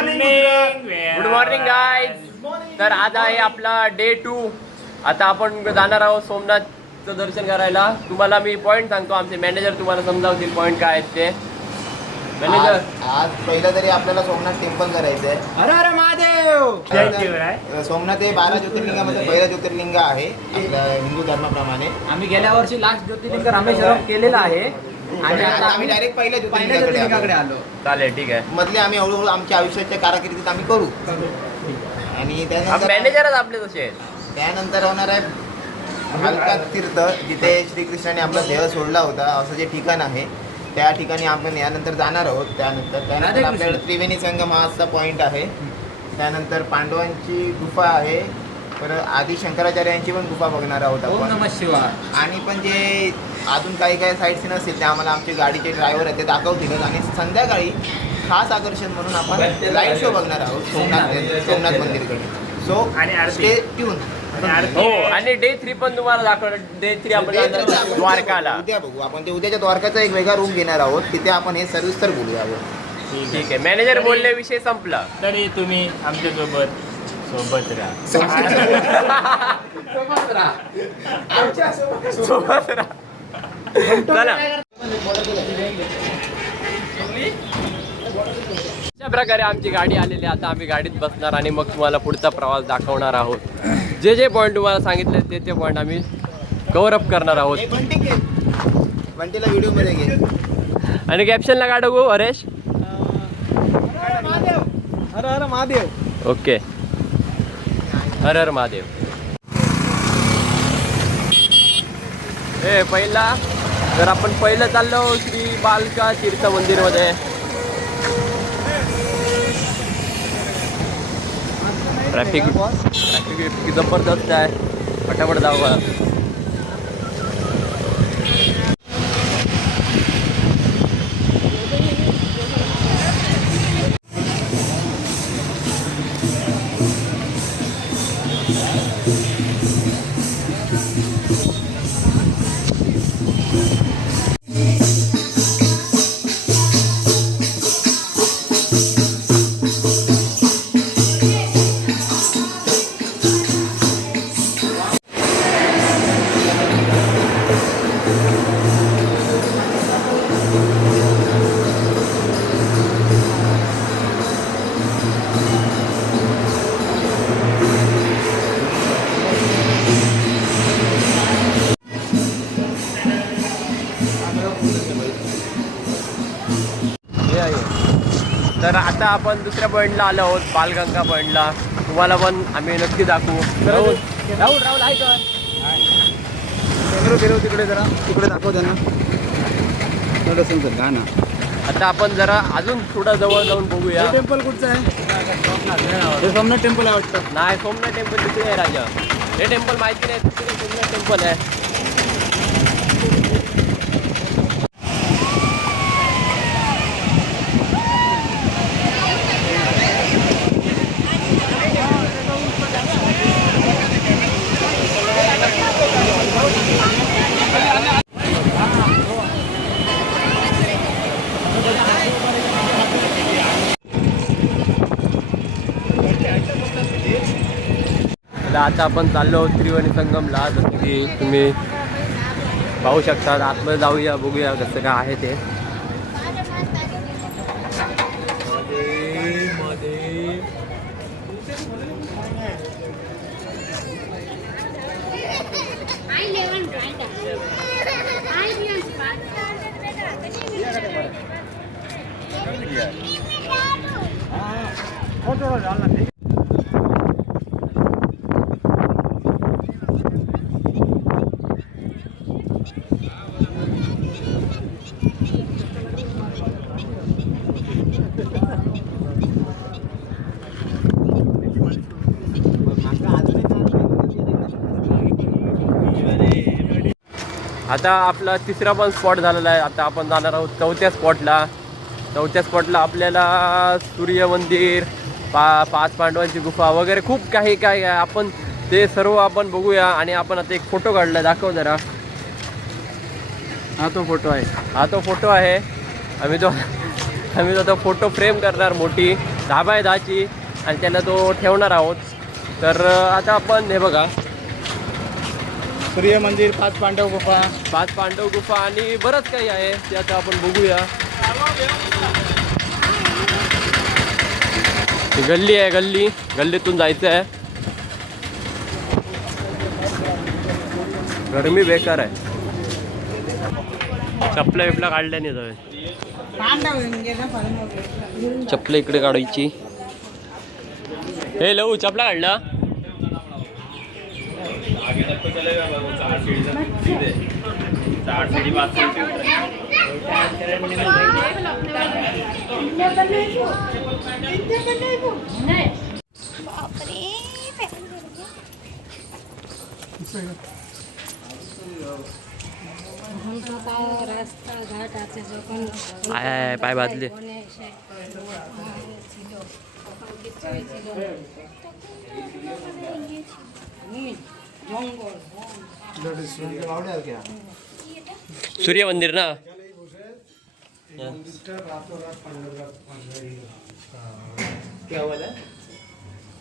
Good morning guys. तर आज आहे आपला डे 2. आता आपण जाणार आहोत सोमनाथचं दर्शन करायला. तुम्हाला मी पॉईंट सांगतो, आमचे मॅनेजर तुम्हाला समजावतील पॉईंट काय आहेत ते. मॅनेजर, आज पहिलं तरी आपल्याला सोमनाथ टेम्पल करायचं आहे. अरे अरे महादेव. सोमनाथ हे 12 ज्योतिर्लिंगामध्ये पहिलं ज्योतिर्लिंग आहे आपल्या हिंदू धर्माप्रमाणे. आम्ही गेल्या वर्षी लास्ट ज्योतिर्लिंग रामेश्वरम केलेला आहे आणि आता आम्ही डायरेक्ट पहिल्या ज्योतिर्लिंगाकडे आलो. चालेल, ठीक आहे. मधले आम्ही हळूहळू आमच्या आयुष्याच्या कारकिर्दीत आम्ही करू. आणि मॅनेजरच आपले तसे आहेत. त्यानंतर होणार आहे भालका तीर्थ, जिथे श्रीकृष्णाने आपला देह सोडला होता असं जे ठिकाण आहे त्या ठिकाणी आपण यानंतर जाणार आहोत. त्यानंतर आपल्याकडे त्रिवेणी संगम हा असा पॉईंट आहे. त्यानंतर पांडवांची गुफा आहे. परत आदि शंकराचार्यांची पण गुफा बघणार आहोत ओम आपण. नमः शिवाय. आणि पण जे अजून काही साईट सीन असतील ते आम्हाला आमचे गाडीचे ड्रायव्हर आहेत ते दाखवतीलच. आणि संध्याकाळी खास आकर्षण म्हणून आपण लाईट शो बघणार आहोत सोमनाथ मंदिरकडे. So stay tune. हो, आणि डे 3 पण तुम्हाला दाखवणार. डे 3 आपण द्वारकाला. उद्या बघू आपण. ते उद्याच्या द्वारकाचा एक वेगळा रूम घेणार आहोत. तिथे आपण हे सविस्तर बोलूया. ठीक आहे. मॅनेजर बोलले विषय संपला. तरी तुम्ही आमच्या सोबत राहा. सोबत राहा. चला. अशा प्रकारे आमची गाडी आलेली आहे. आता आम्ही गाडीत बसणार आणि मग तुम्हाला पुढचा प्रवास दाखवणार आहोत. जे जे पॉईंट तुम्हाला सांगितले ते पॉईंट आम्ही कव्हर अप करणार आहोत. बंटीला व्हिडिओ मध्ये घे. आणि कॅप्शनला काय टाकू हरेश? हर हर महादेव. ओके, हर हर महादेव. पहिला तर आपण पहिलं चाललो श्री बालका तीर्थ मंदिरमध्ये. ट्रॅफिक जबरदस्त आहे. फटाफट जाऊ. तर आता आपण दुसऱ्या पॉईंटला आलो आहोत, बालगंगा पॉईंटला. तुम्हाला पण आम्ही नक्की दाखवू. राहुल आहे का? फिरव तिकडे जरा, तिकडे दाखव त्यांना थोडंसं गाणं. आता आपण जरा अजून थोडं जवळ जाऊन बघूया. टेम्पल कुठचं आहे? हे सोमनाथ टेम्पल आहे वाटतं. नाही, सोमनाथ टेम्पल तिथे आहे राजा. हे टेम्पल माहिती नाही, तिथे सोमनाथ टेम्पल आहे. आता आपण चाललो आहोत त्रिवेणी संगमला. जसं की तुम्ही पाहू शकता. आतमध्ये जाऊया, बघूया कसं काय आहे ते. आता आपला तिसरा पण स्पॉट झालेला आहे. आता आपण जाणार आहोत चौथ्या स्पॉटला. आपल्याला सूर्य मंदिर, 5 पांडवांची गुफा वगैरे खूप काही आहे. आपण ते सर्व आपण बघूया. आणि आपण आता एक फोटो काढला, दाखव जरा. हा तो फोटो आहे. आम्ही तो आम्ही तो फोटो फ्रेम करणार मोठी 10x10ची आणि त्याला तो ठेवणार आहोत. तर आता आपण हे बघा सूर्य मंदिर, 5 पांडव गुफा. 5 पांडव गुफा आणि बरंच काही आहे ते आता आपण बघूया. ही गल्ली आहे, गल्लीतून जायचं आहे. गरमी बेकार आहे. चपला बिपला काढल्या नाही जावे. चपला इकडे काढायची. हे लवू चपला काढला. आय पाय बाजले. सूर्य मंदिर ना.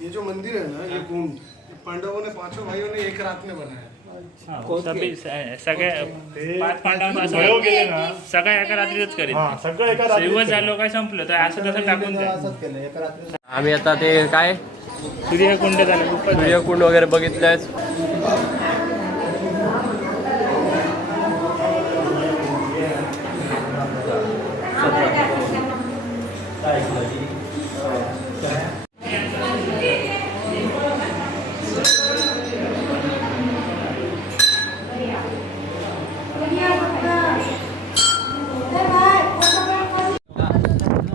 ये जो मंदिर है ना, ये कुंड पांडवों ने, 5 भाइयों ने एक रात में बनाया. सगळ्या 5 पांडवांना सगळ्या एका रात्रीच करेल. दिवस झालो काय संपलं तर असं तसं टाकून द्या. आम्ही आता ते काय सूर्यकुंड झालं. सूर्यकुंड वगैरे बघितलंय.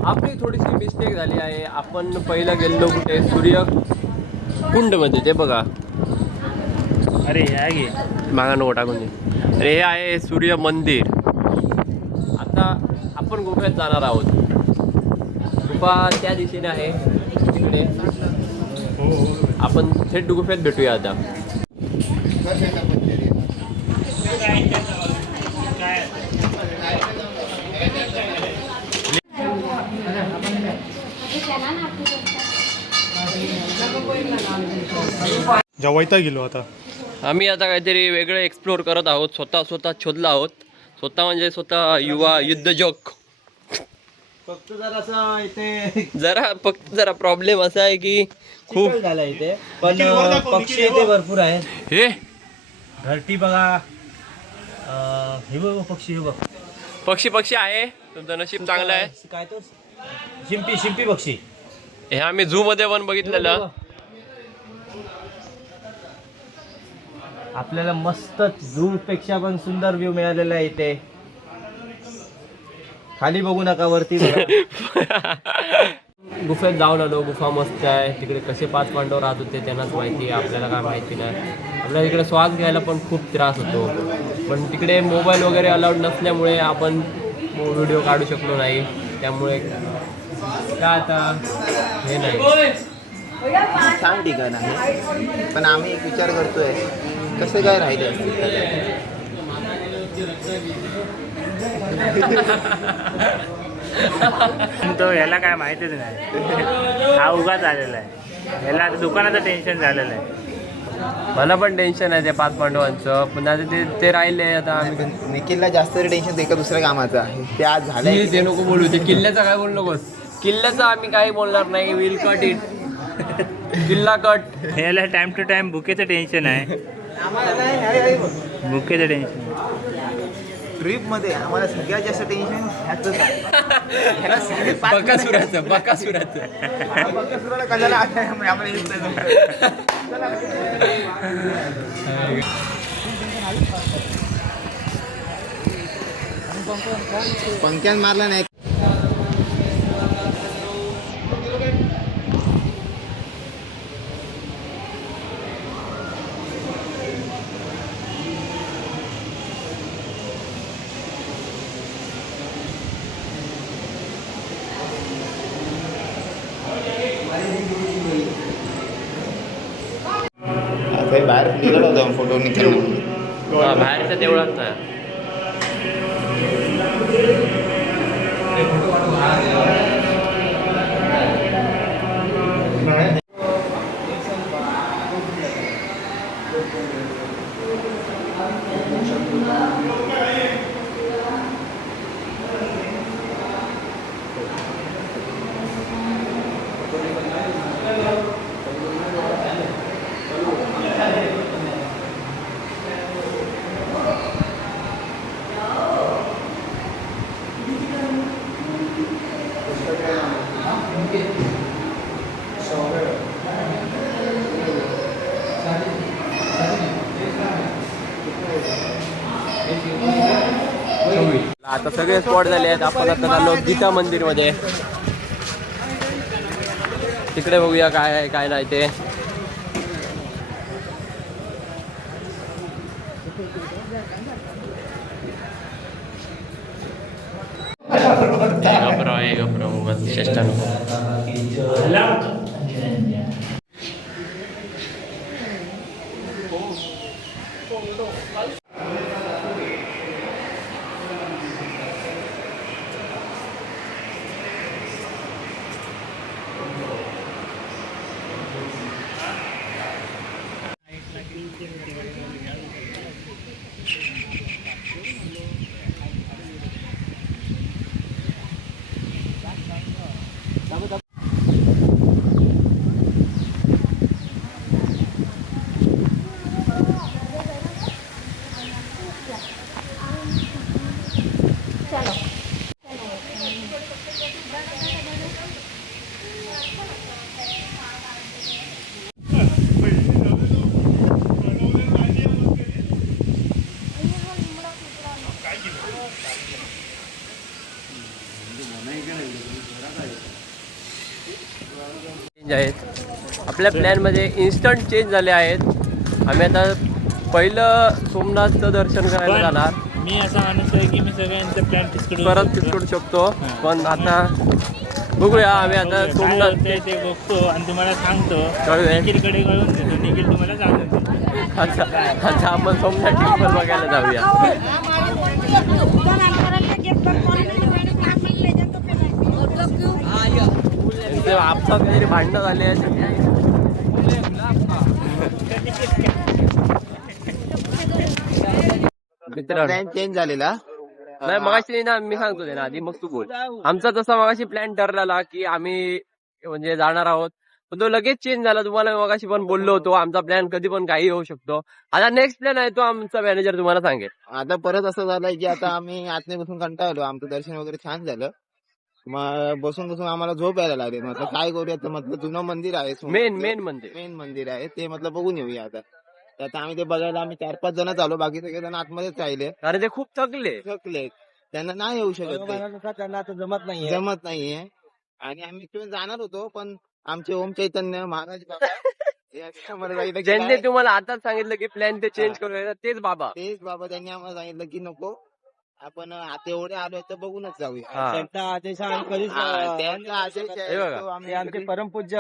आपली थोडीशी मिस्टेक झाली आहे. आपण पहिलं गेलो कुठे सूर्यकुंडमध्ये, ते बघा. अरे ह्या घे मागा नको टाकून दे. अरे हे आहे सूर्य मंदिर. आता आपण गुफेत जाणार आहोत. गुफा त्या दिशेने आहे तिकडे. आपण थेट गुफेत भेटूया आता. जवैता गेलो आता. आम्ही आता काहीतरी वेगळं एक्सप्लोर करत आहोत. स्वतः शोधला आहोत. स्वतः म्हणजे स्वतः युवा युद्धजोग. फक्त जरा इथे जरा प्रॉब्लेम असा आहे की खूप झाला इथे, पण पक्षी इथे भरपूर आहेत. हे घरटी बघा, हे बघ पक्षी, हे बघ पक्षी आहे. तुमचं नशीब चांगलं आहे. काय तो शिंपी पक्षी. हे आम्ही झू मध्ये पण बघितलेलं. आपल्याला मस्त झू पेक्षा पण सुंदर व्ह्यू मिळालेला आहे इथे. खाली बघू नका, वरती बघा. गुफेत जाऊन आलो. गुफा मस्त आहे. तिकडे कसे 5 पांडव राहत होते त्यांनाच माहिती, आपल्याला काय माहिती नाही. आपल्याला तिकडे श्वास घ्यायला पण खूप त्रास होतो. पण तिकडे मोबाईल वगैरे अलाउड नसल्यामुळे आपण व्हिडिओ काढू शकलो नाही. त्यामुळे काय आता हे नाही. छान ठिकाण आहे, पण आम्ही एक विचार करतोय कसं काय राहिले. तो ह्याला काय माहितीच नाही. हा उगाच आलेला आहे. ह्याला आता दुकानाचं टेन्शन झालेलं आहे. मला पण टेन्शन आहे त्या 5 पांडवांचं. पण आता ते राहिले. आता आम्ही निखिलला जास्त टेन्शन एका दुसऱ्या कामाचं आहे. ते आज झालंय. ते नको बोलू. ते किल्ल्याचं काय बोलू नकोस. किल्ल्याचं आम्ही काही बोलणार नाही. Will cut it. किल्ला कट. ह्याला टाइम टू टाइम बुकेचं टेन्शन आहे. बुकेचं टेन्शन. ट्रिप मध्ये आम्हाला सगळ्यात जास्त टेन्शन बकासुराचं कशाला पंख्यान मारला नाही. बाहेर निघाला होता फोटो निघाला. बाहेरच्या देवळात नाही. आता सगळे स्पॉट झाले आहेत. आपण आता चाललो गीता मंदिर मध्ये. तिकडे बघूया काय आहे काय नाही ते. चेंज आहेत आपल्या प्लॅनमध्ये, इन्स्टंट चेंज झाले आहेत. आम्ही आता पहिलं सोमनाथचं दर्शन करायला जाणार. मी असा माणूस आहे की मी सगळ्यांचा प्लॅन परत फिसकू शकतो, पण आता बघूया. आम्ही आता सोमनाथ ते बघतो आणि तुम्हाला सांगतो. कळवेल. निखिलकडे कळून देतो, निखिल तुम्हाला सांगतो. आता आपण सोमनाथ टेम्पल बघायला जाऊया. आपसात काहीतरी भांडणं झाले आहेत. प्लॅन चेंज झालेला. नाही मगाशी ना, मी सांगतो ते ना आधी, मग तू बोल. आमचा तसा मगाशी प्लॅन ठरलेला की आम्ही म्हणजे जाणार आहोत, पण तो लगेच चेंज झाला. तुम्हाला मगाशी पण बोललो होतो आमचा प्लॅन कधी पण काही होऊ शकतो. आता नेक्स्ट प्लॅन आहे तो आमचा मॅनेजर तुम्हाला सांगेल. आता परत असं झालंय की आता आम्ही आतने बसून कंटाळलो. आमचं दर्शन वगैरे छान झालं. मग बसून बसून आम्हाला झोप यायला लागली. म्हटलं काय करूया, तर म्हटलं जुनं मंदिर आहे, मेन मंदिर मेन मंदिर आहे ते, म्हटलं बघून येऊया. आता तर आता आम्ही ते बघायला आम्ही 4-5 जण आलो. बाकी सगळे जण आतमध्येच राहिले, अरे ते खूप थकले. त्यांना नाही येऊ शकत ते. त्यांना आता जमत नाहीये. आणि आम्ही तिथून जाणार होतो, पण आमचे ओम चैतन्य महाराज बाबा हे आम्हाला सांगितलं की ज्यांनी काय- तुम्हाला आताच सांगितलं की प्लॅन ते चेंज करूया, तेच बाबा. तेच बाबा त्यांनी आम्हाला सांगितलं की नको, आपण आता एवढे आलोय तर बघूनच जाऊया. हा. त्यांचा आदेश आहे हे बघा. तो आम्ही आमचे परमपूज्य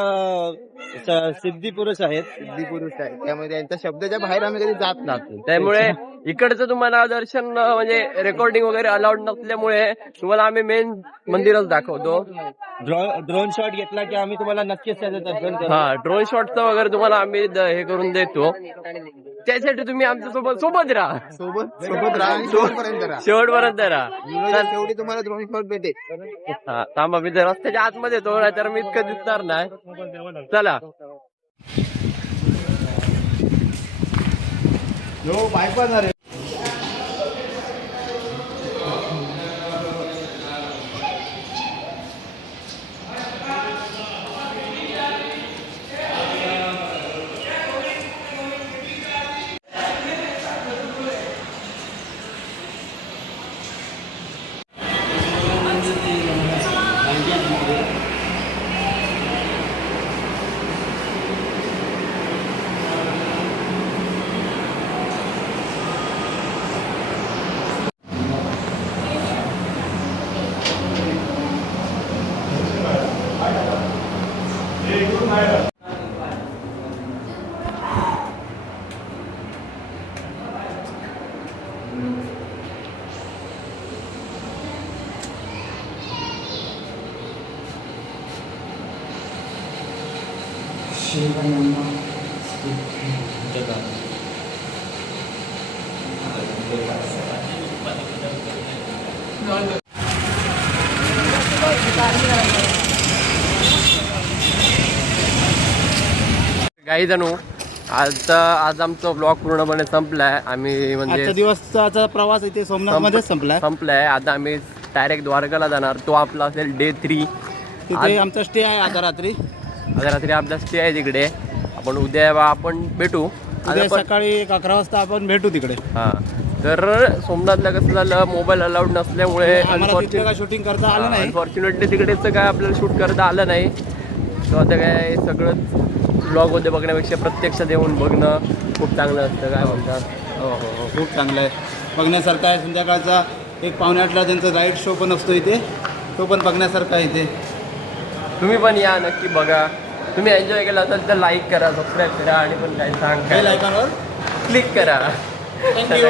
सिद्धिपुरुष आहेत. सिद्धिपुरुष आहे, त्यामुळे त्यांच्या शब्दाच्या बाहेर आम्ही कधी जात नाही. त्यामुळे इकडचं तुम्हाला दर्शन म्हणजे रेकॉर्डिंग वगैरे अलाउड नसल्यामुळे तुम्हाला आम्ही मेन मंदिरच दाखवतो. ड्रोन शॉट घेतला की आम्ही तुम्हाला नक्कीच त्याचं दर्शन करू. हा, ड्रोन शॉटचं वगैरे तुम्हाला आम्ही हे करून देतो. त्यासाठी तुम्ही आमच्या सोबत राहा, सोबत राहा आणि शेवटपर्यंत राहा. शेवटपर्यंत राहा. तेवढी तुम्हाला द्रोणी फळ भेटेल. हा, थांबा मी तर रस्त्याच्या आतमध्ये येतो, नाहीतर मी इतकं दिसणार नाही. चला. बायपास आहे. काही जणू आज आमचा ब्लॉग पूर्णपणे संपलाय. आम्ही म्हणजे आजच्या दिवसाचा प्रवास इथे सोमनाथ मध्येच संपलाय. संपलाय. आता आम्ही डायरेक्ट द्वारकाला जाणार. तो आपला असेल डे 3. तिथे आमचा स्टे आहे आता रात्री. आता रात्री आपला स्टे आहे तिकडे. आपण उद्या आपण भेटू. उद्या सकाळी 11 वाजता आपण भेटू तिकडे. हां, तर सोमनाथला कसं झालं, मोबाईल अलाउड नसल्यामुळे आम्हाला तिथे काय शूटिंग करता आलं नाही. अनफॉर्च्युनेटली तिकडेचं काय आपल्याला शूट करता आलं नाही. तर आता काय सगळंच ब्लॉगमध्ये बघण्यापेक्षा प्रत्यक्षात येऊन बघणं खूप चांगलं असतं. काय म्हणतात? हो हो हो, खूप चांगलं आहे, बघण्यासारखं आहे. संध्याकाळचा 1:15 त्यांचा लाईट शो पण असतो इथे, तो पण बघण्यासारखा आहे इथे. तुम्ही पण या, नक्की बघा. तुम्ही एन्जॉय केला असाल तर लाईक करा, सबस्क्राईब करा आणि पण काय सांग बेल आयकॉनवर क्लिक करा. थँक्यू.